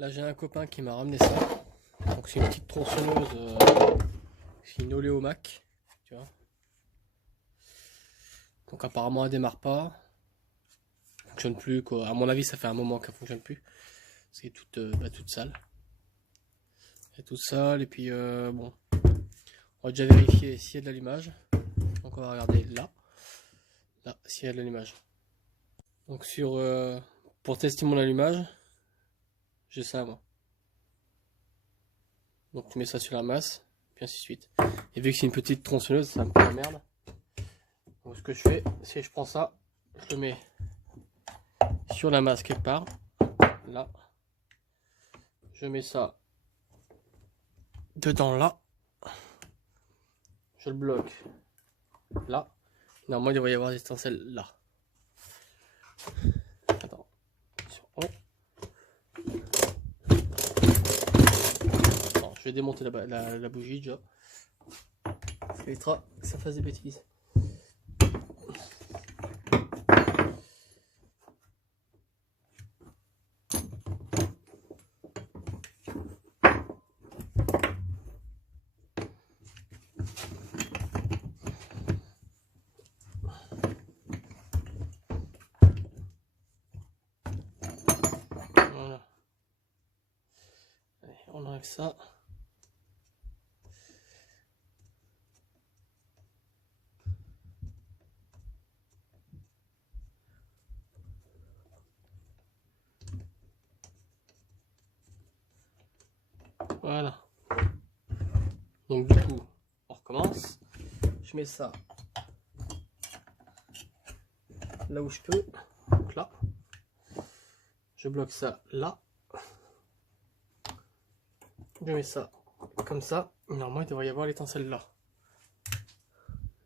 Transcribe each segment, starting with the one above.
Là j'ai un copain qui m'a ramené ça. Donc c'est une petite tronçonneuse, c'est une Oléomac, tu vois. Donc apparemment elle démarre pas, elle fonctionne plus quoi. À mon avis ça fait un moment qu'elle fonctionne plus. C'est toute sale. Elle est toute sale et puis bon, on va déjà vérifier s'il y a de l'allumage. Donc on va regarder là s'il y a de l'allumage. Donc pour tester mon allumage, j'ai ça moi. Donc tu mets ça sur la masse, puis ainsi de suite. Et vu que c'est une petite tronçonneuse, ça me fait la merde. Donc ce que je fais, c'est que je prends ça, je le mets sur la masse quelque part, là. Je mets ça dedans là. Je le bloque là. Normalement il devrait y avoir des étincelles là. Attends. Bon, je vais démonter la bougie déjà. Ça évitera que ça fasse des bêtises. Voilà. Allez, on enlève ça. Voilà. Donc du coup, on recommence. Je mets ça là où je peux. Donc là. Je bloque ça là. Je mets ça comme ça. Normalement, il devrait y avoir l'étincelle là.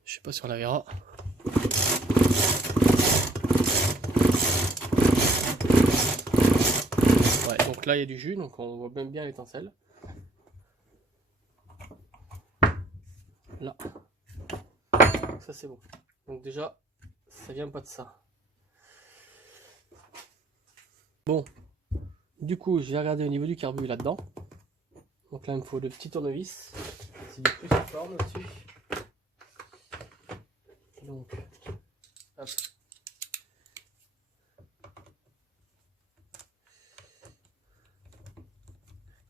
Je sais pas si on la verra. Ouais, donc là, il y a du jus, donc on voit même bien l'étincelle. Là. Ça, c'est bon. Donc déjà, ça vient pas de ça. Bon. Du coup, j'ai regardé au niveau du carbu là-dedans. Donc là, il me faut le petit tournevis. C'est du cruciforme au-dessus. Donc, hop.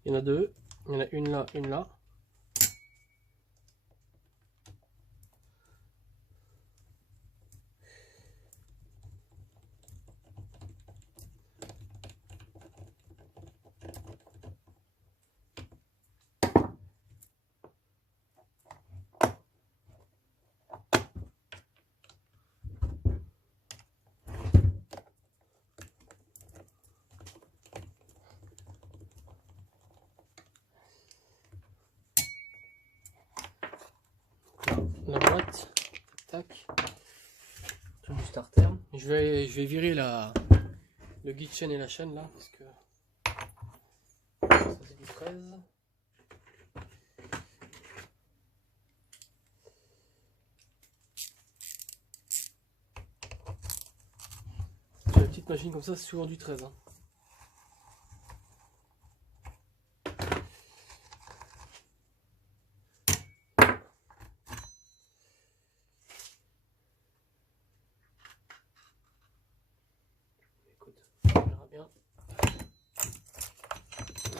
Il y en a deux. Il y en a une là, une là. La boîte, tac, tout du starter. Je vais virer le guide chaîne et la chaîne là parce que ça c'est du 13. Sur la petite machine comme ça, c'est souvent du 13. Hein. On verra bien.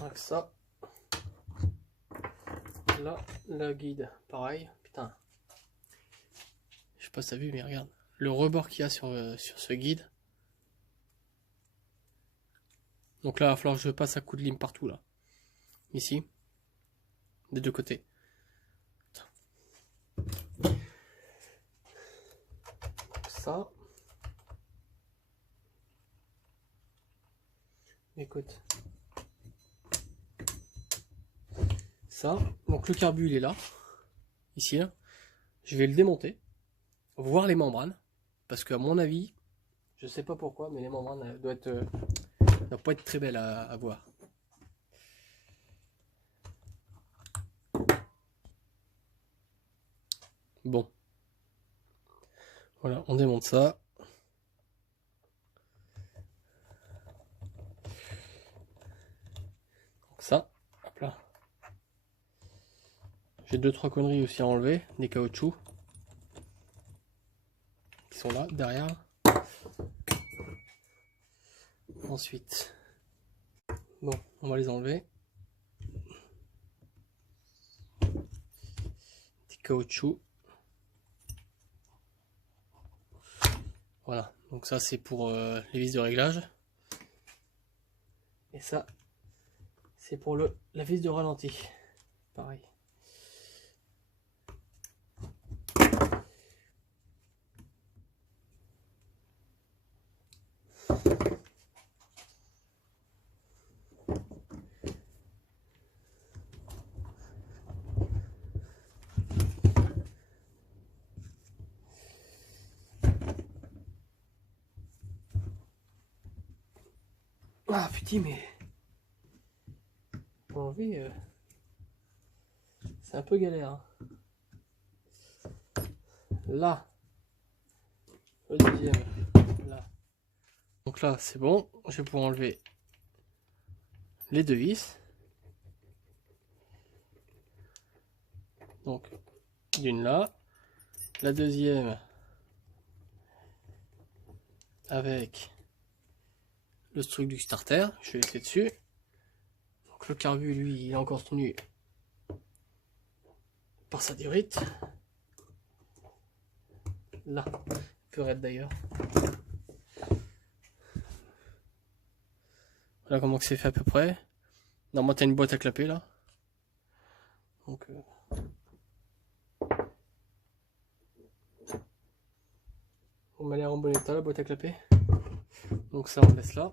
Donc ça. Là, le guide, pareil. Putain. Je sais pas si t'as vu, mais regarde. Le rebord qu'il y a sur ce guide. Donc là, il va falloir que je passe un coup de lime partout là. Ici. Des deux côtés. Ça. Écoute. Ça. Donc le carbu il est là. Ici là. Je vais le démonter. Voir les membranes. Parce qu'à mon avis, je sais pas pourquoi, mais les membranes doivent pas être très belles à voir. Bon. Voilà, on démonte ça. ça, hop là. J'ai 2-3 conneries aussi à enlever, des caoutchoucs qui sont là derrière. Ensuite, bon, on va les enlever. Des caoutchoucs. Voilà, donc ça c'est pour les vis de réglage. Et ça, c'est pour la vis de ralenti. Pareil. Ah putain, mais pour enlever, c'est un peu galère. Hein. Là, le deuxième, là. Donc là, c'est bon. Je vais pouvoir enlever les deux vis. Donc, d'une là, la deuxième avec le truc du starter. Je vais laisser dessus. Donc le carbu, lui, il est encore tenu par sa durite. Là, peu raide d'ailleurs. Voilà comment c'est fait à peu près. Normalement, t'as une boîte à clapper là. Donc, on met l'air en bon état la boîte à clapper. Donc ça, on laisse là.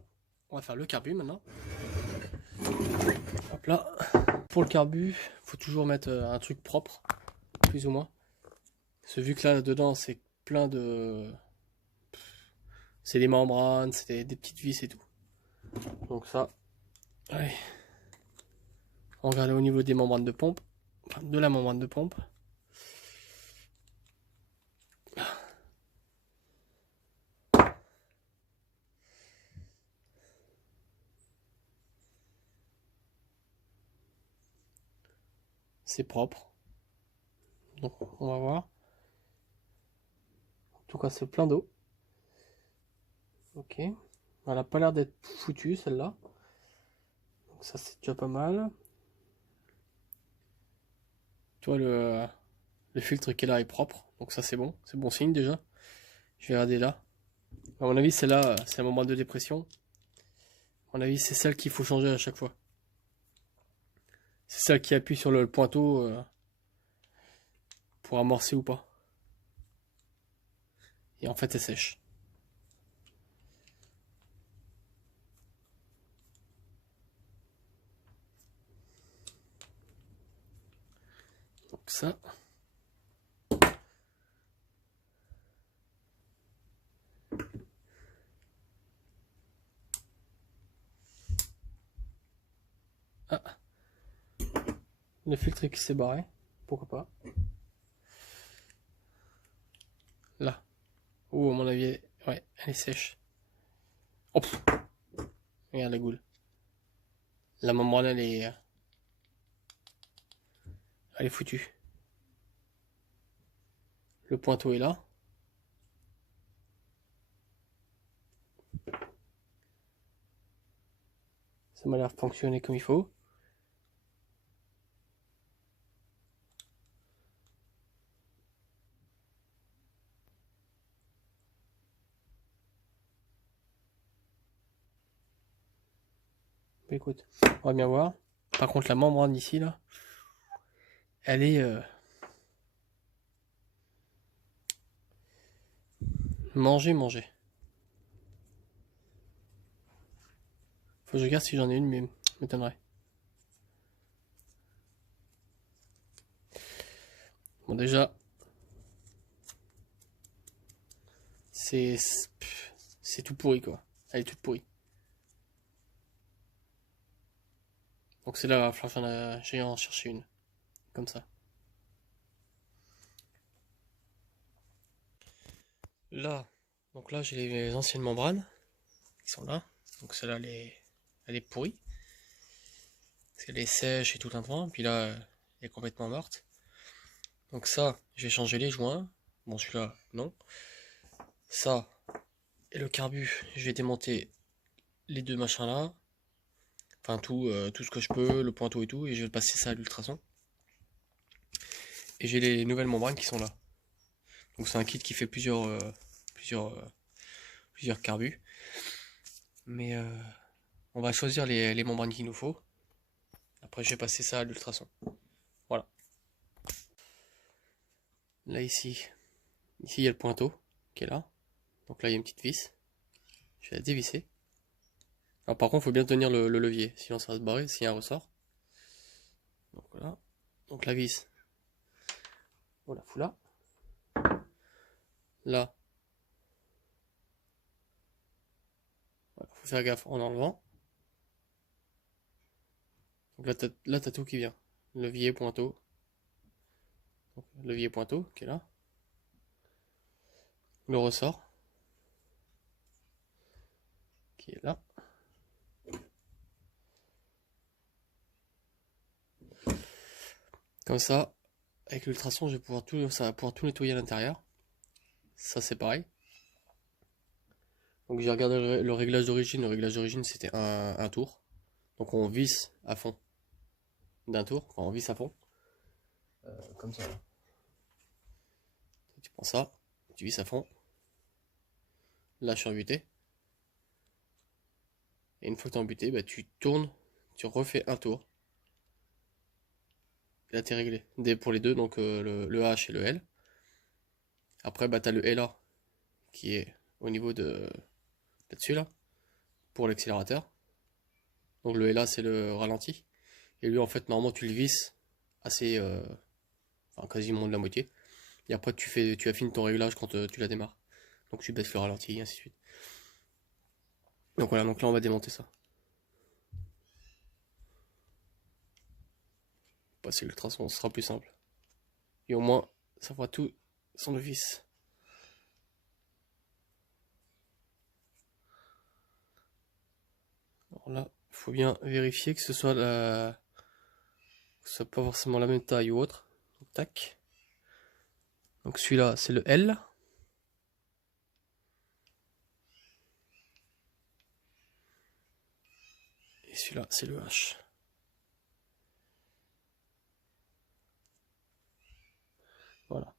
On va faire le carbu maintenant. Hop là. Pour le carbu, faut toujours mettre un truc propre, plus ou moins. Parce que vu que là dedans c'est plein de, c'est des membranes, c'est des petites vis et tout. Donc ça, allez. On va regarder au niveau des membranes de pompe, enfin de la membrane de pompe. C'est propre. Donc on va voir. En tout cas c'est plein d'eau. Ok. Elle a pas l'air d'être foutue celle-là. Donc ça c'est déjà pas mal. Tu vois le filtre qui est là est propre. Donc ça c'est bon signe déjà. Je vais regarder là. À mon avis celle-là c'est un membrane de dépression. À mon avis c'est celle qu'il faut changer à chaque fois. C'est celle qui appuie sur le pointeau pour amorcer ou pas. Et en fait elle sèche. Donc ça. Ah. Le filtre qui s'est barré. Pourquoi pas. Là. Oh à mon avis, ouais, elle est sèche. Oh, regarde la goule. La membrane elle est foutue. Le pointeau est là. Ça m'a l'air de fonctionner comme il faut. Bah, écoute, on va bien voir. Par contre la membrane ici là, elle est manger. Faut que je regarde si j'en ai une, mais m'étonnerait. Bon déjà, c'est tout pourri quoi. Elle est toute pourrie. Donc c'est là, il va falloir que j'aille en chercher une. Comme ça. Là, donc là j'ai les anciennes membranes qui sont là. Donc celle-là elle est pourrie. Parce qu'elle est sèche et tout un temps. Puis là, elle est complètement morte. Donc ça, je vais changer les joints. Bon, celui-là, non. Ça, et le carbu, je vais démonter les deux machins là. Enfin, tout ce que je peux, le pointeau et tout. Et je vais passer ça à l'ultrason. Et j'ai les nouvelles membranes qui sont là. Donc c'est un kit qui fait plusieurs, plusieurs carbus. Mais on va choisir les membranes qu'il nous faut. Après, je vais passer ça à l'ultrason. Voilà. Là, ici, il y a le pointeau qui est là. Donc là, il y a une petite vis. Je vais la dévisser. Alors par contre, il faut bien tenir le levier, sinon ça va se barrer s'il y a un ressort. Donc voilà. Donc la vis, on la fout là. Là, voilà, faut faire gaffe en enlevant. Donc là, t'as tout qui vient. Levier, pointeau. Donc, levier, pointeau qui est là. Le ressort qui est là. Comme ça, avec l'ultrason, ça va pouvoir tout nettoyer à l'intérieur. Ça, c'est pareil. Donc j'ai regardé le réglage d'origine. Le réglage d'origine, c'était un tour. Donc on visse à fond d'un tour. Enfin, on visse à fond. Comme ça. Tu prends ça, tu visses à fond. Là, je suis embuté. Et une fois que tu es embuté, bah, tu tournes, tu refais un tour. Et là, tu es réglé. Pour les deux, donc le H et le L. Après, bah, tu as le LA qui est au niveau de là-dessus, là, pour l'accélérateur. Donc le LA, c'est le ralenti. Et lui, en fait, normalement, tu le visses assez, enfin, quasiment de la moitié. Et après, tu affines ton réglage quand tu la démarres. Donc tu baisses le ralenti, et ainsi de suite. Donc voilà, donc là, on va démonter ça. Passer l'ultrason, ce sera plus simple. Et au moins, ça fera tout son office. Alors là, il faut bien vérifier que ce soit pas forcément la même taille ou autre. Donc, tac. Donc celui-là, c'est le L. Et celui-là, c'est le H. Voilà.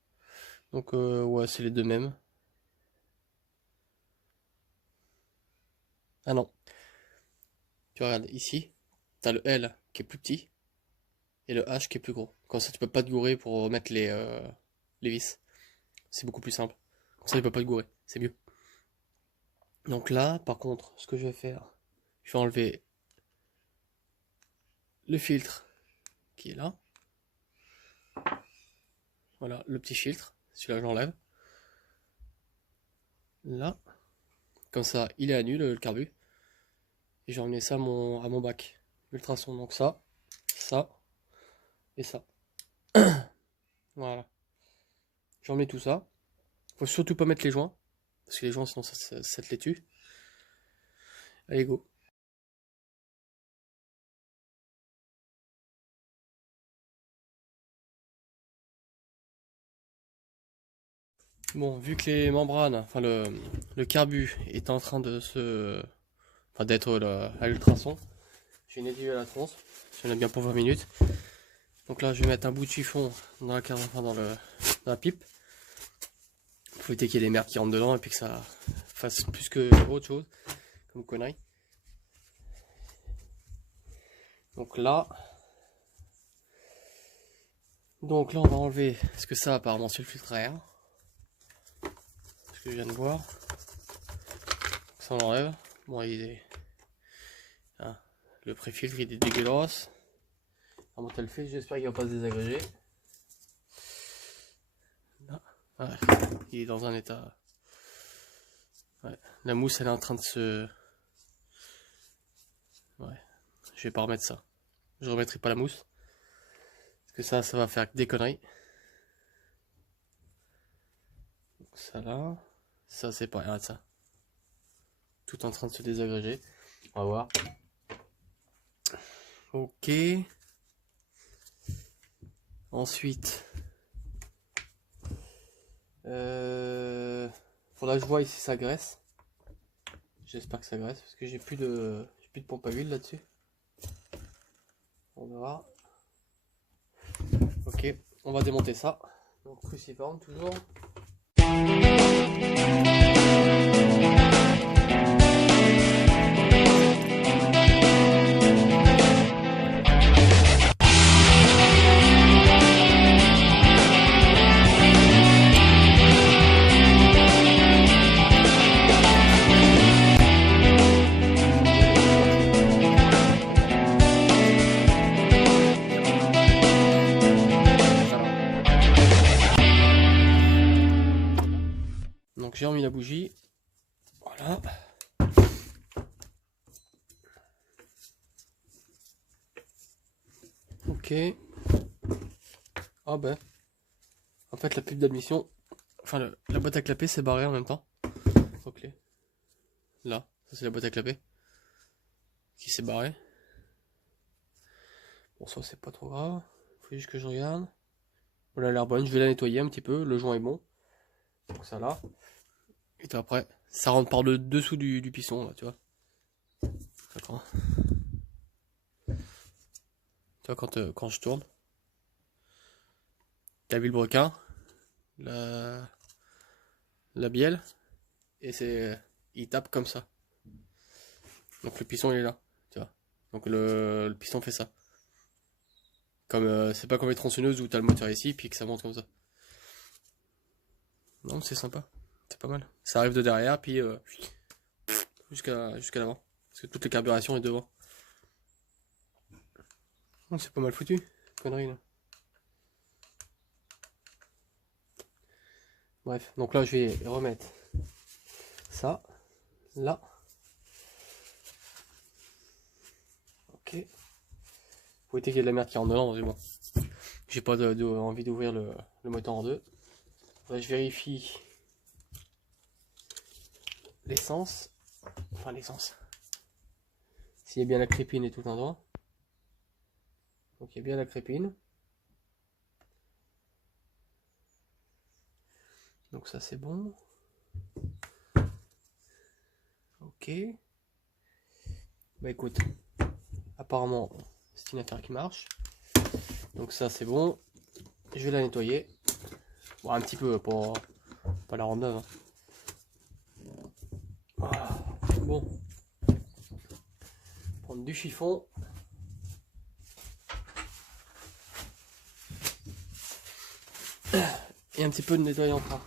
Donc ouais, c'est les deux mêmes. Ah non. Tu regardes ici, t'as le L qui est plus petit et le H qui est plus gros. Comme ça, tu peux pas te gourer pour remettre les vis. C'est beaucoup plus simple. Comme ça, tu peux pas te gourer. C'est mieux. Donc là, par contre, ce que je vais faire, je vais enlever le filtre qui est là. Voilà, le petit filtre. Celui-là, j'enlève. Là. Comme ça, il est à nul, le carbu. Et j'ai emmené ça à mon bac. Ultrason. Donc ça et ça. Voilà. J'en mets tout ça. Faut surtout pas mettre les joints. Parce que les joints, sinon ça te les tue. Allez, go. Bon, vu que les membranes, enfin le carbu est en train enfin d'être à l'ultrason, j'ai nettoyé la tronche. J'en ai bien pour 20 minutes. Donc là, je vais mettre un bout de chiffon dans dans la pipe. Faut éviter qu'il y ait des merdes qui rentrent dedans et puis que ça fasse plus que autre chose, comme connerie. Donc là, on va enlever ce que ça apparemment c'est le filtre à air. Ce que je viens de voir. Ça on l'enlève. Bon, hein, le pré-filtre il est dégueulasse. Comment t'as le fait, j'espère qu'il va pas se désagréger. Là, ouais, il est dans un état. Ouais. La mousse elle est en train de se. Ouais. Je vais pas remettre ça. Je remettrai pas la mousse. Parce que ça va faire des conneries. Donc ça là. Ça c'est pas. Regarde ça. Tout en train de se désagréger. On va voir. Ok. Ensuite, faudra que je vois si ça graisse. J'espère que ça graisse parce que j'ai plus de pompe à huile là-dessus. On verra. Ok, on va démonter ça. Donc cruciforme toujours. Donc j'ai remis la bougie. Voilà. Ok. Ah ben. En fait la pub d'admission. Enfin la boîte à clapper s'est barrée en même temps. Ok. Là, ça c'est la boîte à clapper. Qui s'est barrée. Bon ça c'est pas trop grave. Faut juste que je regarde. Voilà, elle a l'air bonne. Je vais la nettoyer un petit peu. Le joint est bon. Donc ça là. Et puis après, ça rentre par le dessous du piston là, tu vois. D'accord. Tu vois quand je tourne. T'as vu le broquin, la bielle, et il tape comme ça. Donc le piston il est là, tu vois. Donc le piston fait ça. Comme c'est pas comme les tronçonneuses où t'as le moteur ici puis que ça monte comme ça. Non, c'est sympa, c'est pas mal. Ça arrive de derrière puis jusqu'à l'avant, parce que toute la carburation est devant. Oh, c'est pas mal foutu, connerie là. Bref, donc là je vais remettre ça là. Ok. Faut éviter qu'il y ait de la merde qui rentre dedans, mais bon. J'ai pas envie d'ouvrir le moteur en deux. Là, je vérifie l'essence. Enfin l'essence. S'il y a bien la crépine et tout endroit. Donc il y a bien la crépine. Donc ça c'est bon. Ok. Bah écoute, apparemment c'est une affaire qui marche. Donc ça c'est bon. Je vais la nettoyer. Bon, un petit peu pour pas la rendre neuve. Hein. Bon. Prendre du chiffon. Et un petit peu de nettoyant en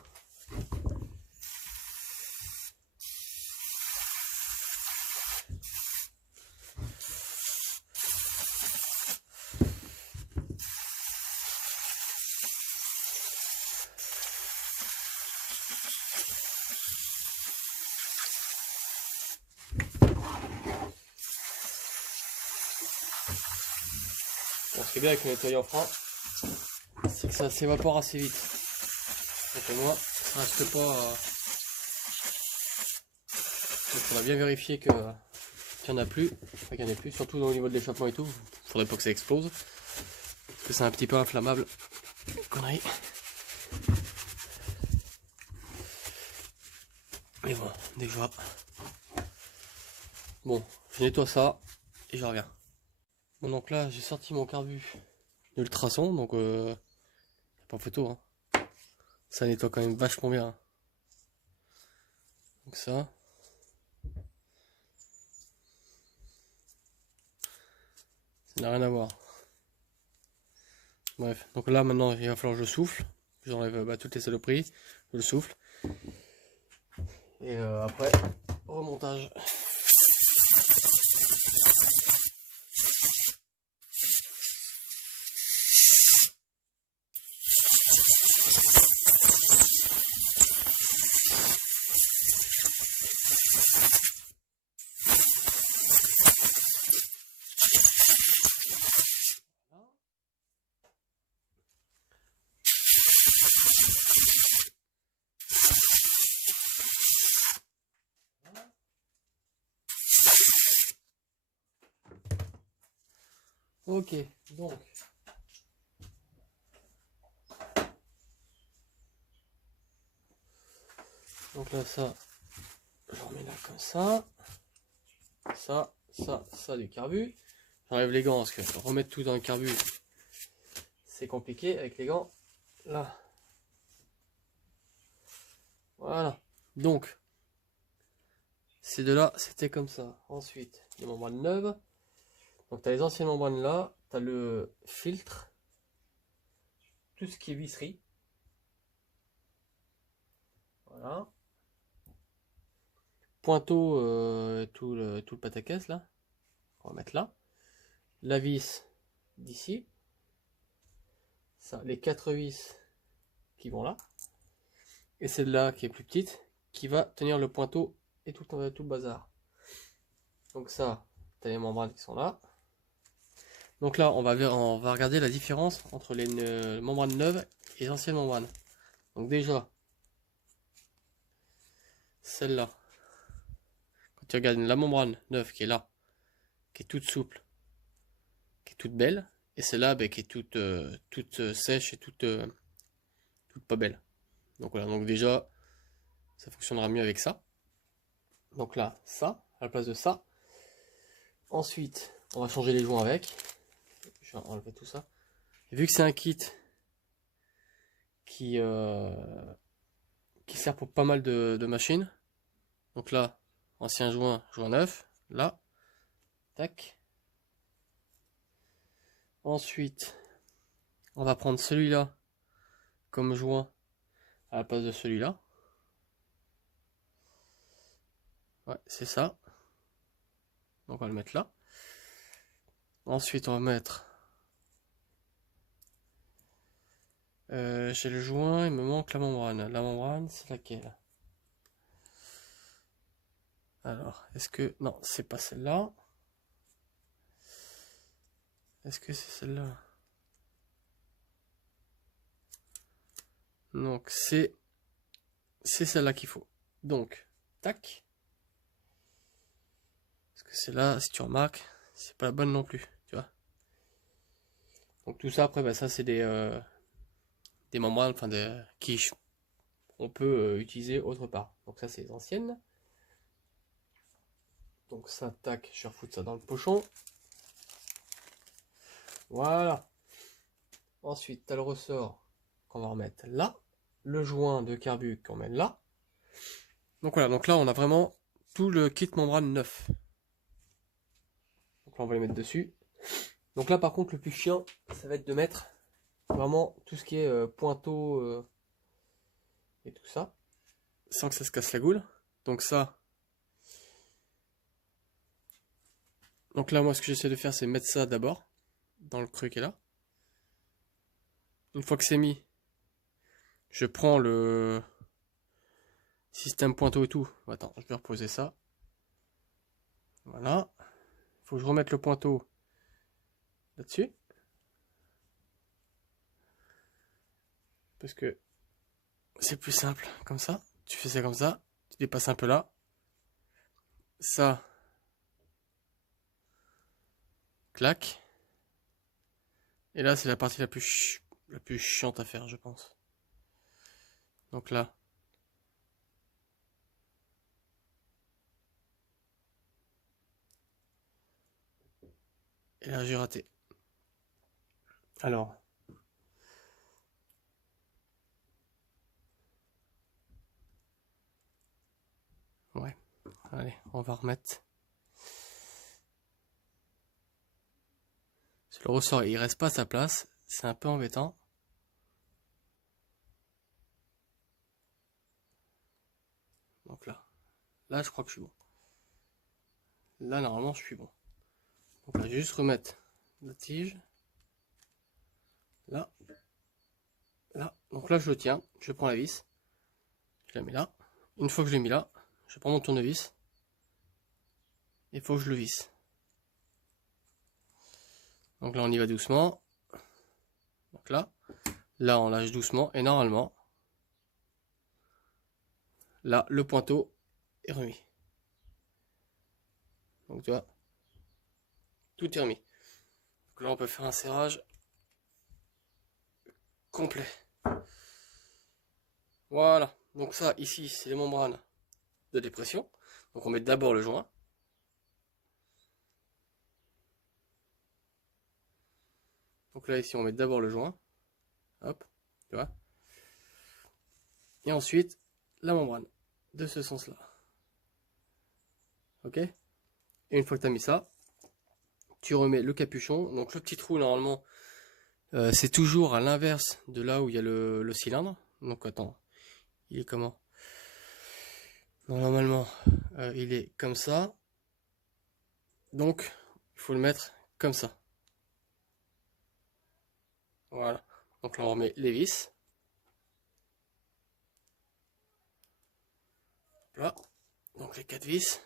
Bon, ce qui est bien avec le nettoyant franc, c'est que ça s'évapore assez vite. Donc au moins, ça reste pas. Donc on a bien vérifié qu'il n'y en a plus, enfin qu'il n'y en a plus, surtout au niveau de l'échappement et tout. Faudrait pas que ça explose, parce que c'est un petit peu inflammable. Connerie. Mais bon, dès que je vois. Bon, je nettoie ça et je reviens. Bon donc là j'ai sorti mon carbu de l'ultrason, donc pas photo. Hein. Ça nettoie quand même vachement bien. Hein. Donc ça. Ça n'a rien à voir. Bref, donc là maintenant il va falloir que je souffle. J'enlève toutes les saloperies, je le souffle. Et après, remontage. Ok, donc là ça, je remets là comme ça, ça du carbu. J'enlève les gants parce que remettre tout dans le carbu, c'est compliqué avec les gants. Là, voilà. Donc, ces deux-là, c'était comme ça. Ensuite, les membranes neuves. Donc, tu as les anciennes membranes là, tu as le filtre, tout ce qui est visserie. Voilà. Pointeau, tout le pataquès là. On va mettre là. La vis d'ici. Ça, les 4 vis qui vont là. Et celle-là qui est plus petite, qui va tenir le pointeau et tout le bazar. Donc ça, tu as les membranes qui sont là. Donc là, on va regarder la différence entre les membranes neuves et les anciennes membranes. Donc déjà, celle-là, quand tu regardes la membrane neuve qui est là, qui est toute souple, qui est toute belle, et celle-là qui est toute sèche et toute pas belle. Donc voilà, donc déjà, ça fonctionnera mieux avec ça. Donc là, ça, à la place de ça. Ensuite, on va changer les joints avec. Je vais enlever tout ça. Et vu que c'est un kit qui sert pour pas mal de machines. Donc là, ancien joint neuf. Là, tac. Ensuite, on va prendre celui-là comme joint à la place de celui-là. Ouais, c'est ça. Donc on va le mettre là. Ensuite, on va mettre... j'ai le joint, il me manque la membrane. La membrane, c'est laquelle? Alors, est-ce que... Non, c'est pas celle-là. Est-ce que c'est celle-là? Donc, c'est celle-là qu'il faut. Donc, tac. Parce que celle-là, si tu remarques, c'est pas la bonne non plus, tu vois. Donc tout ça, après, bah, ça, c'est des membranes, enfin, qui on peut utiliser autre part. Donc ça, c'est les anciennes. Donc ça, tac, je vais refoutre ça dans le pochon. Voilà. Ensuite, tu as le ressort qu'on va remettre là. Le joint de carbu qu'on met là. Donc voilà, donc là, on a vraiment tout le kit membrane neuf. Donc là, on va les mettre dessus. Donc là, par contre, le plus chiant, ça va être de mettre vraiment tout ce qui est pointeau et tout ça. Sans que ça se casse la goule. Donc ça... Donc là, moi, ce que j'essaie de faire, c'est mettre ça d'abord dans le creux qui est là. Une fois que c'est mis, je prends le système pointeau et tout. Attends, je vais reposer ça. Voilà. Il faut que je remette le pointeau là-dessus. Parce que c'est plus simple comme ça. Tu fais ça comme ça. Tu dépasses un peu là. Ça. Clac. Et là, c'est la partie la plus chiante à faire, je pense. Donc là. Et là, j'ai raté. Alors. Ouais. Allez, on va remettre. Le ressort, il reste pas à sa place. C'est un peu embêtant. Donc là. Là, je crois que je suis bon. Là, normalement, je suis bon. Donc là, je vais juste remettre la tige. Là. Là. Donc là, je le tiens. Je prends la vis. Je la mets là. Une fois que je l'ai mis là, je prends mon tournevis. Il faut que je le visse. Donc là, on y va doucement. Donc là. Là, on lâche doucement. Et normalement, là, le pointeau est remis. Donc tu vois, tout est remis. Donc là on peut faire un serrage complet. Voilà, donc ça ici c'est les membranes de dépression. Donc on met d'abord le joint. Donc là ici on met d'abord le joint. Hop, tu vois. Et ensuite la membrane de ce sens là. Ok. Et une fois que tu as mis ça, tu remets le capuchon. Donc le petit trou normalement c'est toujours à l'inverse de là où il y a le cylindre. Donc attends, il est comment? Normalement il est comme ça. Donc il faut le mettre comme ça. Voilà. Donc là on remet les vis. Là. Donc les 4 vis.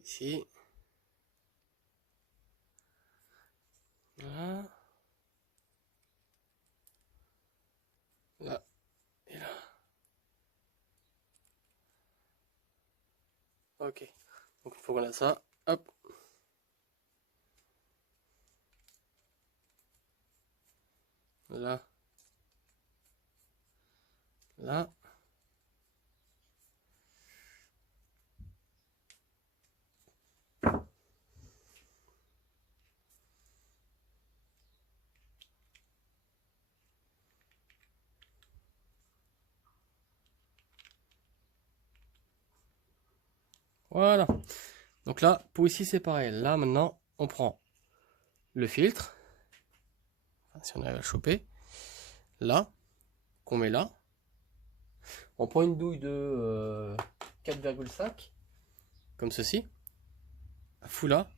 Ici. Là. Là. Et là. Ok. Donc il faut qu'on a ça. Hop. Là. Là. Voilà. Donc là, pour ici, c'est pareil. Là, maintenant, on prend le filtre. Enfin, si on arrive à le choper. Là. Qu'on met là. On prend une douille de 4,5. Comme ceci. À fou là.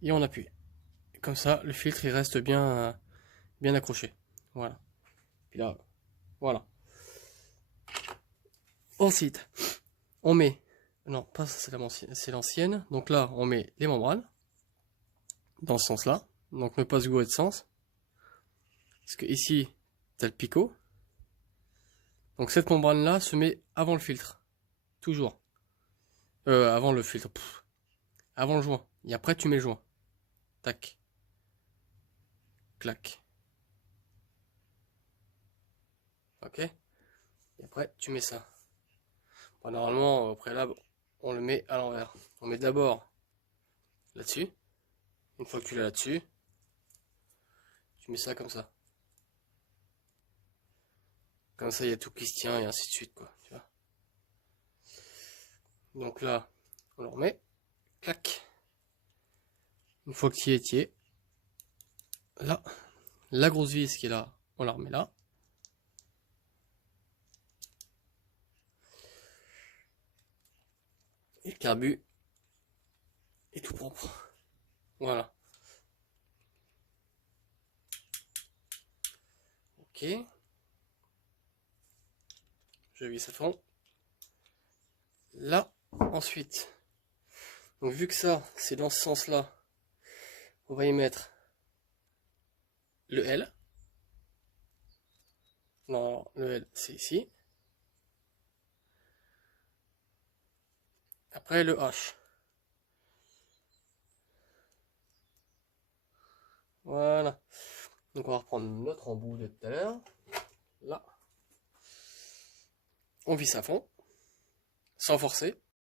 Et on appuie. Et comme ça, le filtre, il reste bien, bien accroché. Voilà. Puis là, voilà. Ensuite, on met... Non, pas ça, c'est l'ancienne. Donc là, on met les membranes. Dans ce sens-là. Donc ne pas se gourer de sens. Parce que ici, tu as le picot. Donc cette membrane-là se met avant le filtre. Toujours. Avant le filtre. Avant le joint. Et après, tu mets le joint. Tac. Clac. Ok. Et après, tu mets ça. Bon, normalement, au préalable, on le met à l'envers. On met d'abord là-dessus. Une fois que tu l'as là-dessus, tu mets ça comme ça. Comme ça, il y a tout qui se tient et ainsi de suite, quoi. Tu vois. Donc là, on le remet. Clac. Une fois que tu y es, tu y es. Là, la grosse vis qui est là, on la remet là. Et le carbu est tout propre. Voilà. Ok. Je visse à fond. Là, ensuite. Donc vu que ça, c'est dans ce sens-là, on va y mettre le L. Non, le L, c'est ici. Après le H. Voilà. Donc on va reprendre notre embout de tout à l'heure. Là. On visse à fond. Sans forcer.